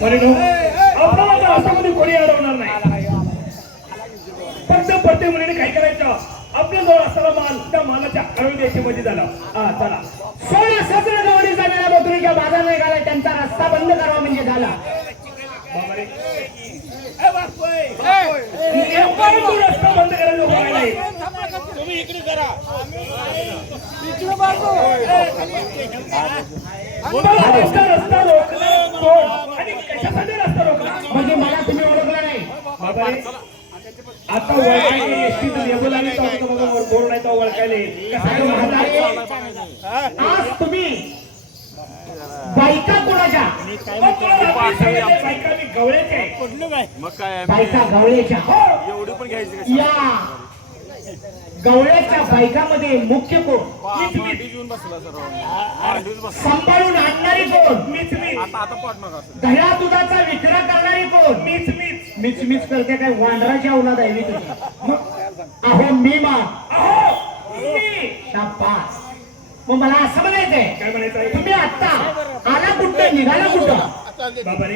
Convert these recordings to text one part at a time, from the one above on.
म्हणून आपल्याला कोणी अडवणार नाही. फक्त प्रत्येक मुलीने काय करायचं? आपल्या जवळ असलेला माल त्या मालाच्या द्यायची मध्ये झाला. हा चला. सोळा सतरा गवळी जाणाऱ्या मथुरीच्या बाजार निघाला त्यांचा रस्ता बंद करावा म्हणजे झाला. रस्ता बंद करायला रस्ता रस्ता आता ओळखायले लेबल आले तर आता बघा वर बोर्ड नाही तर ओळखायले आज तुम्ही बायका कोणाच्या? बायका मी गवळ्याचे आहे. मग काय बायका गवळ्याच्या एवढी पण घ्यायची का? या! गवळ्याच्या बायकामध्ये मुख्य कोण? बसला सांभाळून आणणारी कोण? मीच मी. दह्या दुधाचा विक्रा करणारी कोण? मीच मीच. मीच मीच करते काय? वांढराची औलाद आहे मी तुझी. मग अहो मी मा अहो शाबास. मग मला असं म्हणायचंय काय म्हणायचं? तुम्ही आता आला कुठं? निघाला कुठं? बाबा रे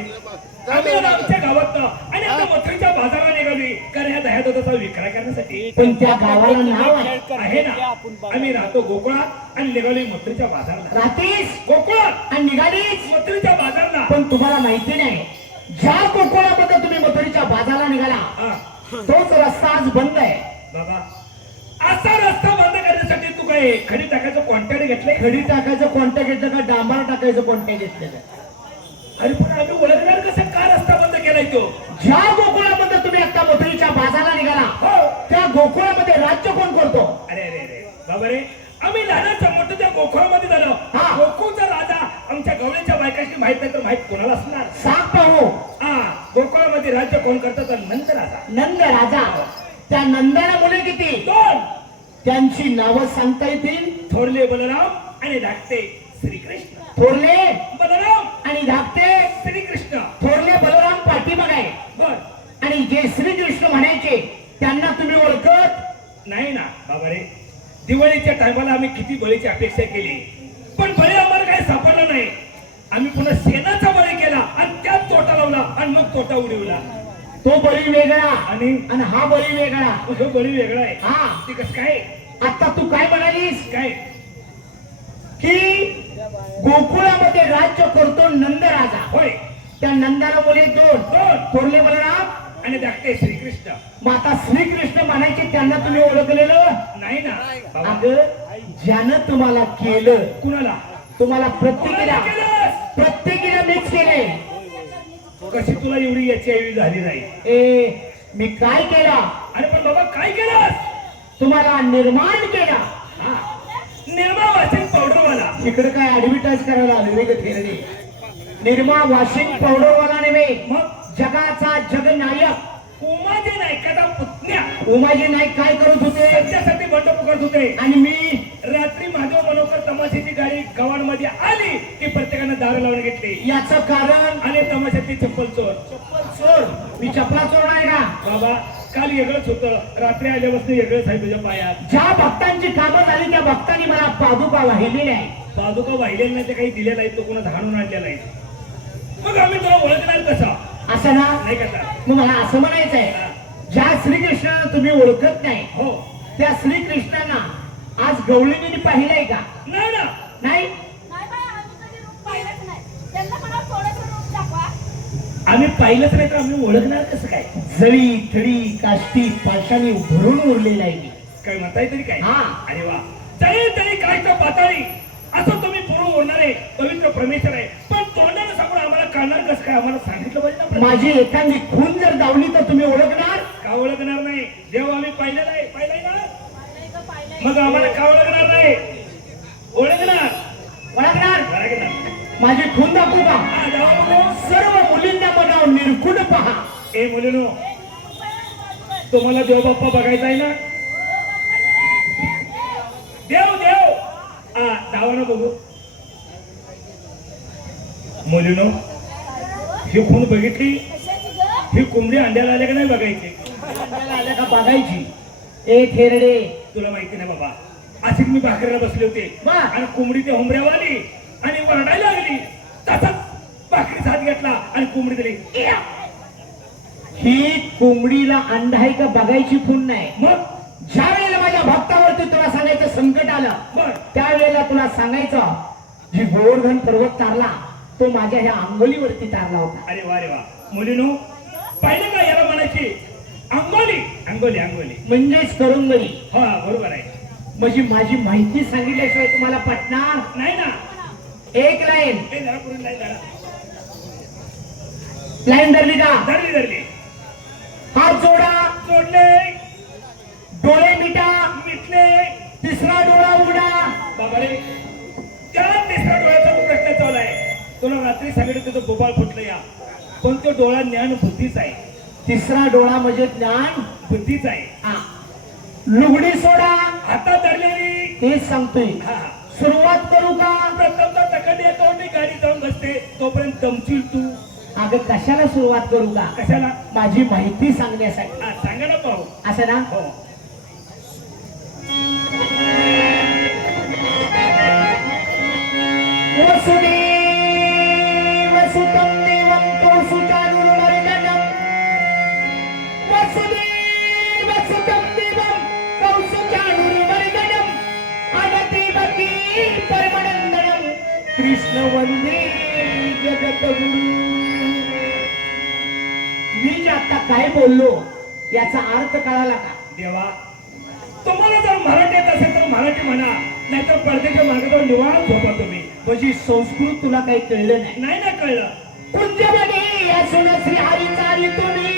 आम्ही आता आमच्या गावात. आणि आता मथुरीच्या बाजारात निघाली कारण ह्या दह्या दुधाचा विक्रा करण्यासाठी. पण त्या गावाला नाव आहे. आहे ना? आम्ही राहतो गोकुळात आणि निघालोय मथुरीच्या बाजारला. रात्रीस गोकुळात आणि निघालीच. मथुरीच्या बाजारला. पण तुम्हाला माहिती नाही. ज्या कोकणामध्ये तुम्ही मथुरीच्या बाजारला निघाला. तोच रस्ता आज बंद आहे. बाबा असा रस्ता बंद करण्यासाठी तू काय खडी टाकायचं कॉन्टॅक्ट घेतलंय? खडी टाकायचं कोणत्या घेतलं का डांबर टाकायचं कोणत्या घेतलं अरे पण आम्ही ओळखणार कसं? का रस्ता बंद केलाय तो? ज्या गोकुळामध्ये तुम्ही आता मथुरीच्या बाजारला निघाला हो. त्या गोकुळामध्ये राज्य कोण करतो? अरे अरे अरे. बाबा रे आम्ही लहानाच्या मोठ्या गोकुळामध्ये झालो. हा. गोकुळचा राजा आमच्या गवळ्याच्या बायकाशी माहीत नाही तर माहीत कोणाला असणार सांग पाहू हा गोकुळामध्ये राज्य कोण करतं? तर नंद राजा नंद राजा त्या नंदाला मुले किती? दोन. त्यांची नावं सांगता येतील. थोरले बलराम आणि धाकटे श्रीकृष्ण. थोरले बलराम आणि धाकटे श्रीकृष्ण. थोरले बलराम पाठीमाग आहे. बर. आणि जे श्रीकृष्ण म्हणायचे त्यांना तुम्ही ओळखत? नाही ना बाबा रे. दिवाळीच्या टायमाला आम्ही किती बळीची अपेक्षा केली. पण बळी आम्हाला काही सापडला नाही. आम्ही पुन्हा सेनाचा बळी केला आणि त्यात तोटा लावला आणि मग तोटा उडवला. तो बळी वेगळा. आणि? आणि हा बळी वेगळा. तो बळी वेगळा आहे. हा. ते कसं काय आता तू काय म्हणालीस? काय? की गोकुळामध्ये राज्य करतो नंद राजा होय. त्या नंदाला मुले दोन. दोन. थोरले बलराम आणि धाकटे श्रीकृष्ण. मग आता श्रीकृष्ण म्हणायचे त्यांना तुम्ही ओळखलेलं? नाही ना. अगं ज्यानं तुम्हाला केलं कुणाला? तुम्हाला प्रत्येकीला? प्रत्येकीला मिक्स केले. कशी तुला एवढी याची ऐवी झाली नाही? ए मी काय केला? अरे पण बाबा काय केलंस? तुम्हाला निर्माण केला. हा. निर्मा वाचन पावडरवाला इकडे काय ऍडव्हर्टाईज करायला आले रे निर्मा वॉशिंग पावडरवाला नव्हे मग? जगाचा जगनायक. उमाजी नायकाचा पुतण्या. उमाजी नाईक काय करत होते त्यांच्यासाठी बंड पकडत होते. आणि मी रात्री महादेव मनोकर तमाशाची गाडी गव्हाणमध्ये आली की प्रत्येकानं दारू लावून घेतली. याचं कारण? आणि तमाशातली चप्पल चोर. चोर? मी चपला चोर आहे का? बाबा काल वेगळंच होतं. रात्री आल्यापासून वेगळंच आहे तुझ्या पायात. ज्या भक्तांची कामं झाली त्या भक्तांनी मला पादुका वाहिलेल्या आहे पादुका वाहिलेला नाही ते काही दिलेला आहे तो कोणा धाडून आणलेला आहे. मग आम्ही तुला ओळखणार कसा? असं ना? नाही कसा मग मला असं म्हणायचंय ज्या श्रीकृष्णाला तुम्ही ओळखत नाही हो. त्या श्रीकृष्णांना आज गवळीने पाहिलंय का? नाही ना. नाही? नाही बाई, आम्ही पाहिलंच नाही. त्यांना म्हणा थोडंसं रूप दाखवा. आम्ही पाहिलंच नाही तर आम्ही ओळखणार कसं काय? जळी थडी काष्टी पाशाने भरून उरलेला आहे मी. काय म्हणताय तरी काय? हा. अरे वा. तरी तरी काय तर पाताळी. असं तुम्ही पुरून ओढणारे पवित्र परमेश्वर आहे. पण तोंडाने सांगून आम्हाला कळणार कसं काय? आम्हाला सांगितलं पाहिजे ना. माझी एखादी खून जर दावली तर तुम्ही ओळखणार? का ओळखणार नाही? देव आम्ही पाहिलेलं आहे. पाहिलंय ना? मग आम्हाला का ओळखणार नाही? ओळखणार? ओळखणार. माझी खून दाखवू का. सर्व मुलींना मनावर निर्गुण पहा. ए मुलीनो तुम्हाला देव बाप्पा बघायचा आहे ना? देव देव. हा दावा ना बघू. मुलीनो ही खून बघितली? ही कोंबडी अंड्याला आल्या का नाही बघायची? आपल्याला आल्या का बघायची? ए थेरडे. तुला माहिती नाही बाबा. अशीच मी भाकरीला बसले होते. आणि कोंबडी त्या हुंबऱ्यावर आली आणि वरडायला लागली. तसाच भाकरीचा हात घेतला आणि कोंबडी दिली! ही कोंबडीला अंड आहे का बघायची खून नाही? मग? ज्या वेळेला माझ्या भक्तावरती तुला सांगायचं संकट आलं त्यावेळेला तुला सांगायचं जी गोवर्धन पर्वत तारला तो माझ्या ह्या अंगोलीवरती तारला होता. अरे वा रे वा. मुलीनो पाहिलं का याला म्हणायची? अंगोली अंगोली अंगोली म्हणजेच करुंगली. हा बरोबर आहे. म्हणजे माझी माहिती सांगितल्याशिवाय तुम्हाला पटणार नाही ना. एक लाईन. जरा पुढे जरा. लाईन धरली का? धरली धरली. हात जोडा. जोडले. डोळे मिटा. मिटले. तिसरा डोळा उघडा. बाबा रे त्या तिसऱ्या डोळ्याचा तो प्रश्न चालू आहे? तुला रात्री सांगितलं तुझं गोपाळ फुटलं या. पण तो डोळा ज्ञान बुद्धीच आहे. तिसरा डोळा म्हणजे ज्ञान बुद्धीच आहे. लुगडी सोडा हातात धरलेली. तेच सांगतोय. सुरुवात करू का? प्रथम तकडी गाडी जाऊन बसते. तोपर्यंत दमशील तू. अगं कशाला सुरुवात करू का? कशाला? माझी माहिती सांगण्यासाठी. सांगा ना पाहू असं ना? हो. वसुदेव बोललो याचा अर्थ कळाला का? देवा तुम्हाला जर मराठी येत असेल तर मराठी म्हणा नाहीतर मागे जाऊन निवांत झोपा तुम्ही. म्हणजे संस्कृत तुला काही कळलं नाही? नाही ना कळलं. कुंजबने या सुन श्री हरी चारी तुम्ही.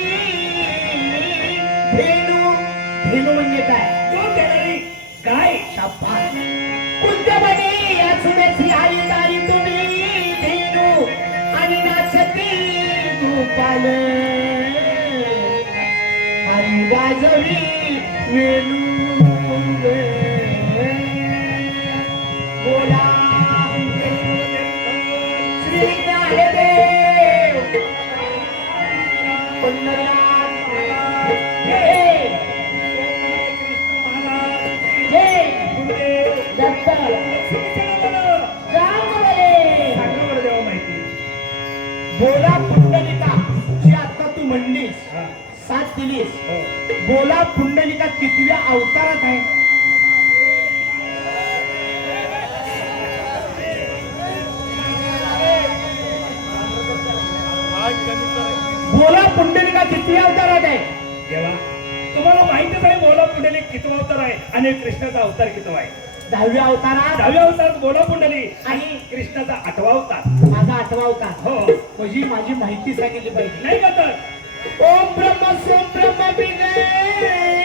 धेनू धेनू म्हणजे काय? तो देणारी काय शाबास. कुंजबने या सुन श्री वाजवी वेणू. बोला श्री ज्ञानदेव माहिती. बोला पुंडलिका जी आता तू म्हणलीस. दिलीस हो. बोला पुंडलिका कितव्या अवतारात आहे? बोला पुंडलिका कितव्या अवतारात आहे? देवा तुम्हाला माहितीच आहे बोला पुंडली कितवा अवतार आहे आणि कृष्णाचा अवतार कितवा आहे? दहाव्या अवतारात? दहाव्या अवतारात बोला पुंडली आणि आणि कृष्णाचा आठवा अवतार. माझा आठवा अवतार. हो. म्हणजे माझी माहिती सांगितली पाहिजे. नाही का तर? ओम ब्रह्म सोम ब्रह्म ओम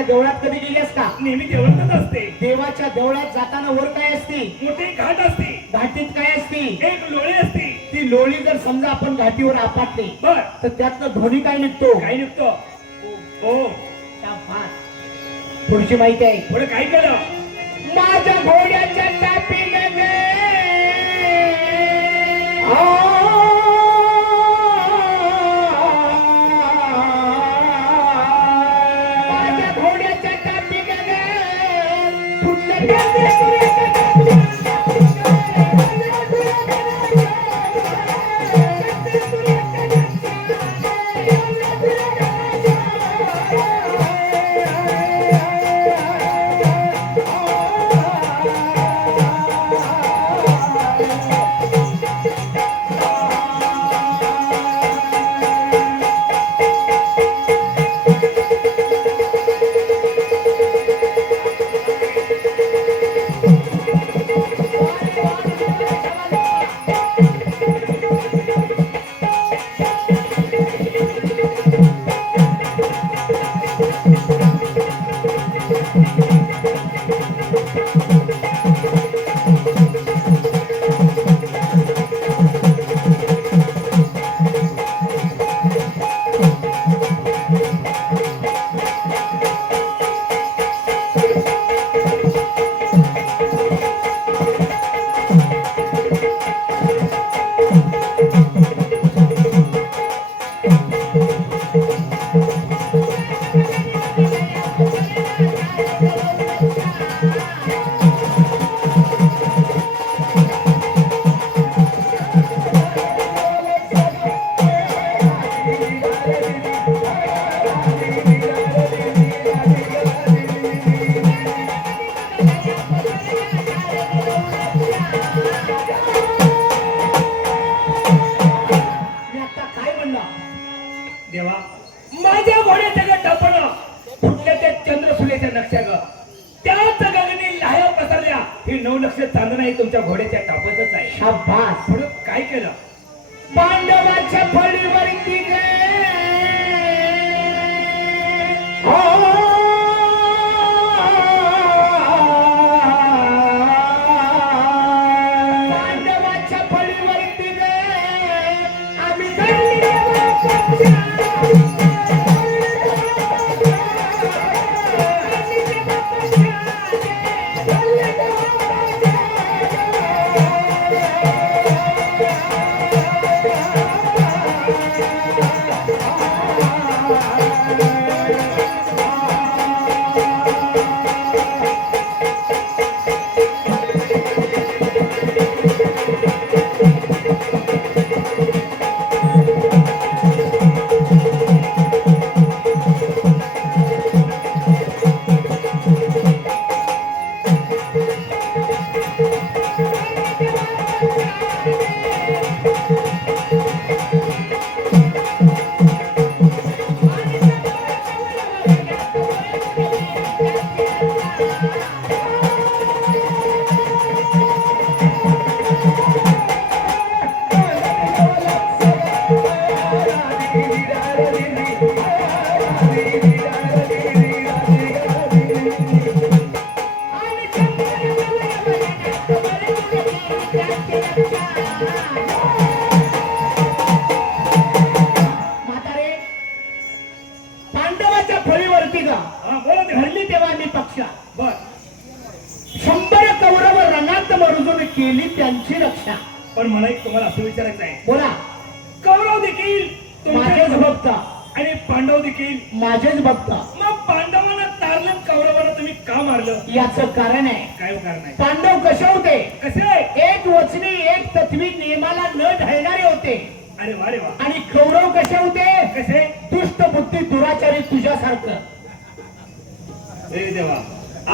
देवाच्या देवळात कधी गेलेस का? नेहमी देवळातच असते. देवाच्या देवळात जाताना वर काय असते? मोठी घाट असते. घाटीत काय असते? एक लोळी असते. ती लोळी जर समजा आपण घाटीवर आपटली बर. तर त्यातनं ध्वनी काय निघतो? काय निघतो? ओ पुढची माहिती आहे. पुढे काय केलं? माझ्या घोड्याच्या ग डपण फुटल्या त्या चंद्रफुलेच्या नक्षा ग त्याच गगनी लाह्या पसरल्या. ही नऊ लक्ष चांदणं आहे तुमच्या घोड्याच्या टापतच आहे शाबास. पुढे काय केलं? पांडवाच्या फळीवरती गे! त्यांची रक्षा. पण मला एक तुम्हाला असं विचारायचं आहे. बोला. कौरव देखील माझेच तुमचे भक्त. आणि पांडव देखील. माझेच भक्त. मग पांडवांना तारलं कौरवांना तुम्ही का मारलं? याचं कारण आहे. काय कारण आहे? पांडव कसे होते? कसे? एक वचनी एक तत्वी नियमाला न ढळणारे होते. अरे वा रे वा. आणि कौरव कसे होते? कसे? दुष्ट बुद्धी दुराचारी तुझ्यासारखं. ए देवा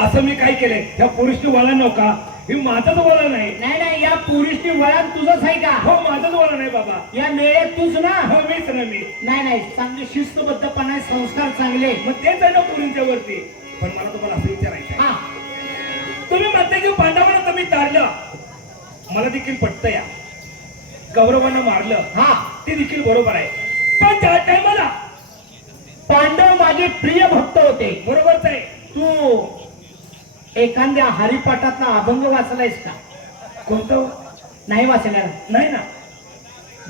असं मी काय केलंय? त्या पुरुषनी वळण नव्हता. हे माझंच वळण नाही. नाही नाही या पुरुषनी वळण तुझंच आहे का? हो माझंच वळण आहे बाबा. या मेळ्यात तूच ना? हो मीच ना मी. नाही नाही चांगले शिस्तबद्धपणा संस्कार चांगले मग तेच आहे ना पुरींच्या वरती पण मला तुम्हाला असं विचारायचं आहे. हा. तुम्ही म्हणता की पांडवांना तुम्ही तारलं. मला देखील पटतं या कौरवांना मारलं. हा. ते देखील बरोबर आहे. पण त्या टायमाला पांडव माझे प्रिय भक्त होते. बरोबरच आहे. तू एखाद्या हरिपाठातला अभंग वाचलायस का? कोणतं? नाही वाचला नाही ना.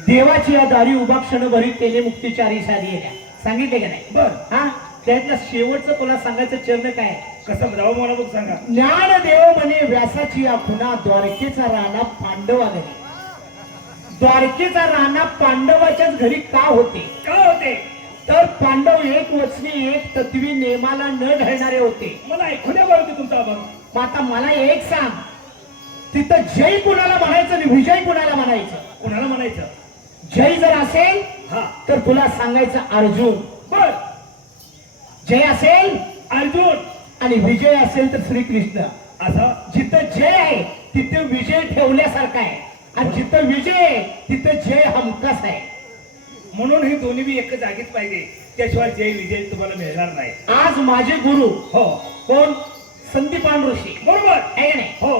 देवाची या दारी उभा क्षण भरी तेले मुक्तीचारी सारी आहे. सांगितले का नाही? बर. हा? त्यातलं शेवटचं तुला सांगायचं चरण काय? कसं? जाऊ मला बघ सांगा. ज्ञानदेव म्हणे व्यासाची या खुना द्वारकेचा राणा पांडवा घरी. द्वारकेचा राणा पांडवाच्याच घरी का होते? का होते? तर पांडव एक वचनी एक तत्वी नेमाला न ढळणारे होते. मला ऐकू द्या बरं ते तुमचा आवाज मग आता मला एक सांग. तिथं जय कुणाला म्हणायचं आणि विजय कुणाला म्हणायचं? कोणाला म्हणायचं? जय जर असेल हा. तर तुला सांगायचं अर्जुन. बर. जय असेल अर्जुन. आणि विजय असेल तर श्रीकृष्ण. असं? जिथं जय आहे तिथे विजय ठेवल्यासारखा आहे. आणि जिथं विजय आहे तिथं जय हमखास आहे. म्हणून हे दोन्ही बी एकच जागीच पाहिजे. त्याशिवाय जय विजय तुम्हाला मिळणार नाही. आज माझे गुरु. हो. कोण? संदीपान ऋषी. बरोबर. आहे का नाही? हो.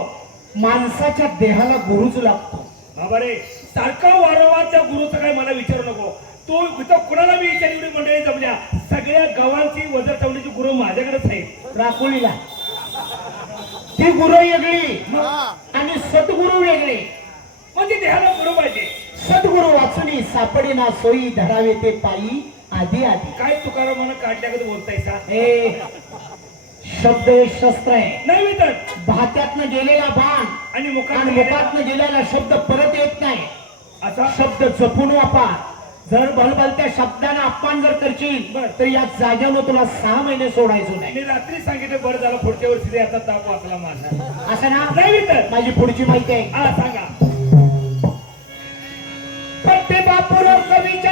माणसाच्या देहाला गुरुच लागतो. बाबा रे सारखा वारंवार त्या गुरुचं काय मला विचारू नको. तो इथं कुणाला मी विचार एवढी मंडळी जमल्या? सगळ्या गावांची वजर ठेवण्याची गुरु माझ्याकडेच आहे राकोळीला ती गुरु वेगळी आणि सद्गुरु वेगळे. म्हणजे देहाला गुरु पाहिजे. सद्गुरु वाचुनी सापडी ना सोयी धरावे ते पायी. आधी आधी. काय तुकारामानं काढल्याकडे बोलतायसा हे शब्द हे शस्त्र आहे. नाही तर भात्यातनं गेलेला बाण आणि मुखात आणि मुखातनं गेलेला शब्द परत येत नाही. असा? शब्द जपून वापर जर भलभलत्या शब्दाने अपमान जर करशील बर. तर या जागेवर तुला सहा महिने सोडायचं नाही. मी रात्री सांगितलं बरं झालं पुढच्या वर्षी आता ताप वाचला माझा. असं ना? नाही तर माझी पुढची माहिती आहे. हा सांगा. पट्टे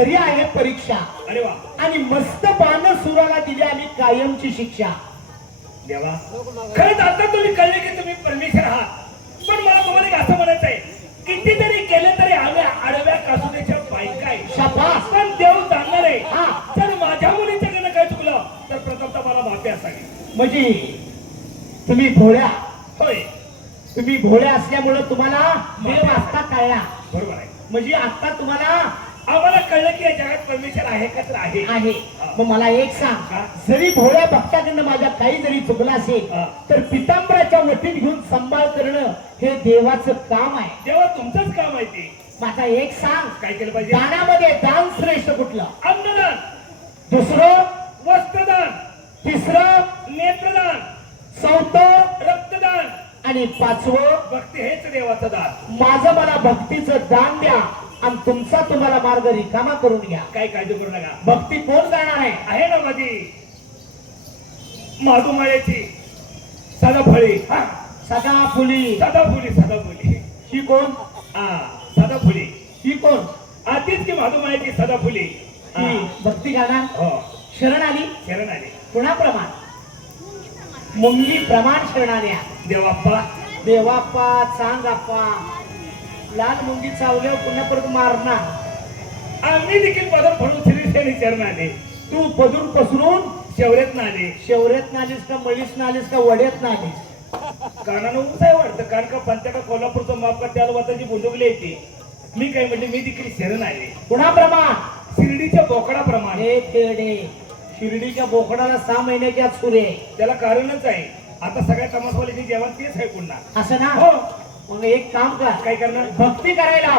खरी आहे परीक्षा. अरे वा. आणि मस्त बाण सुराला दिली आम्ही कायमची शिक्षा. देवा. खरंच आता तुम्ही कळले की तुम्ही परमेश्वर आहात. पण मला तुम्हाला एक असं म्हणायचं आहे कितीतरी केलं तरी आम्ही आडव्या कासुद्याच्या बायका आहे. शाबास. पण देव जाणणार आहे. हा. जर माझ्या मुलीच्याकडनं काय चुकलं? तर प्रथमतः मला माफी असावी. म्हणजे तुम्ही भोळ्या. होय. तुम्ही भोळ्या असल्यामुळं तुम्हाला देव असता कळला बरोबर आहे. म्हणजे आता तुम्हाला आम्हाला कळलं की या जगात परमेश्वर आहे का तर आहे. आहे. मग मला एक हा. सांग जरी भोळ्या भक्ताकडनं माझ्या काही जरी चुकलं असेल हा. तर पितांबराच्या वटीत घेऊन सांभाळ करणं हे देवाचं काम आहे. तेव्हा तुमचंच काम आहे ते. माझा एक सांग. काय केलं पाहिजे? दानामध्ये दान श्रेष्ठ कुठलं? अन्नदान. दुसरं? वस्त्रदान. तिसरं? नेत्रदान. चौथं? रक्तदान. आणि पाचवं? भक्ती हेच देवाचं दान. माझं मला भक्तीचं दान द्या. आणि तुमचा तुम्हाला मार्ग रिकामा करून घ्या. काय काळजी करू नका. भक्ती कोण करणार आहे? आहे ना माझी. माधुमाळ्याची सदाफळी हा. सदा फुली सदाफुली सदाफुली. ही कोण? हा सदाफुली. ही कोण? आधीच की माधुमाळ्याची सदाफुली. हा. ही. भक्ती गाणार? हो. शरण आली? शरण आली. कुणाप्रमाण मुंगी प्रमाण शरणाल्या देवाप्पा. देवाप्पा चांगाप्पा लाल मुंगी चावल्यावर पुन्हा परत मारणार. आम्ही देखील पदर फडून श्रीसेनी आले तू पदून पसरून शेवरेत आले शेवऱ्यात नालीस का मळीस नालीस का वड्यात नालीस कानानं उंच आहे वाटतं कारण का पंचा का कोल्हापूरचं माप का त्याला वाताची बुजवली येते मी काय म्हणजे मी देखील शरण आले कुणाप्रमाण शिर्डीच्या बोकडाप्रमाणे. खेडे शिर्डीच्या बोकडाला सहा महिन्याची आज सुरे त्याला कारणच आहे. आता सगळ्या तमासवाल्याची जेवण तेच आहे पुन्हा. असं ना? हो. मग एक काम कर काय करणार? भक्ती करायला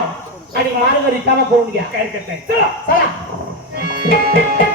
आणि मार्ग रिकामा करून घ्या. काय करत नाही चला चला.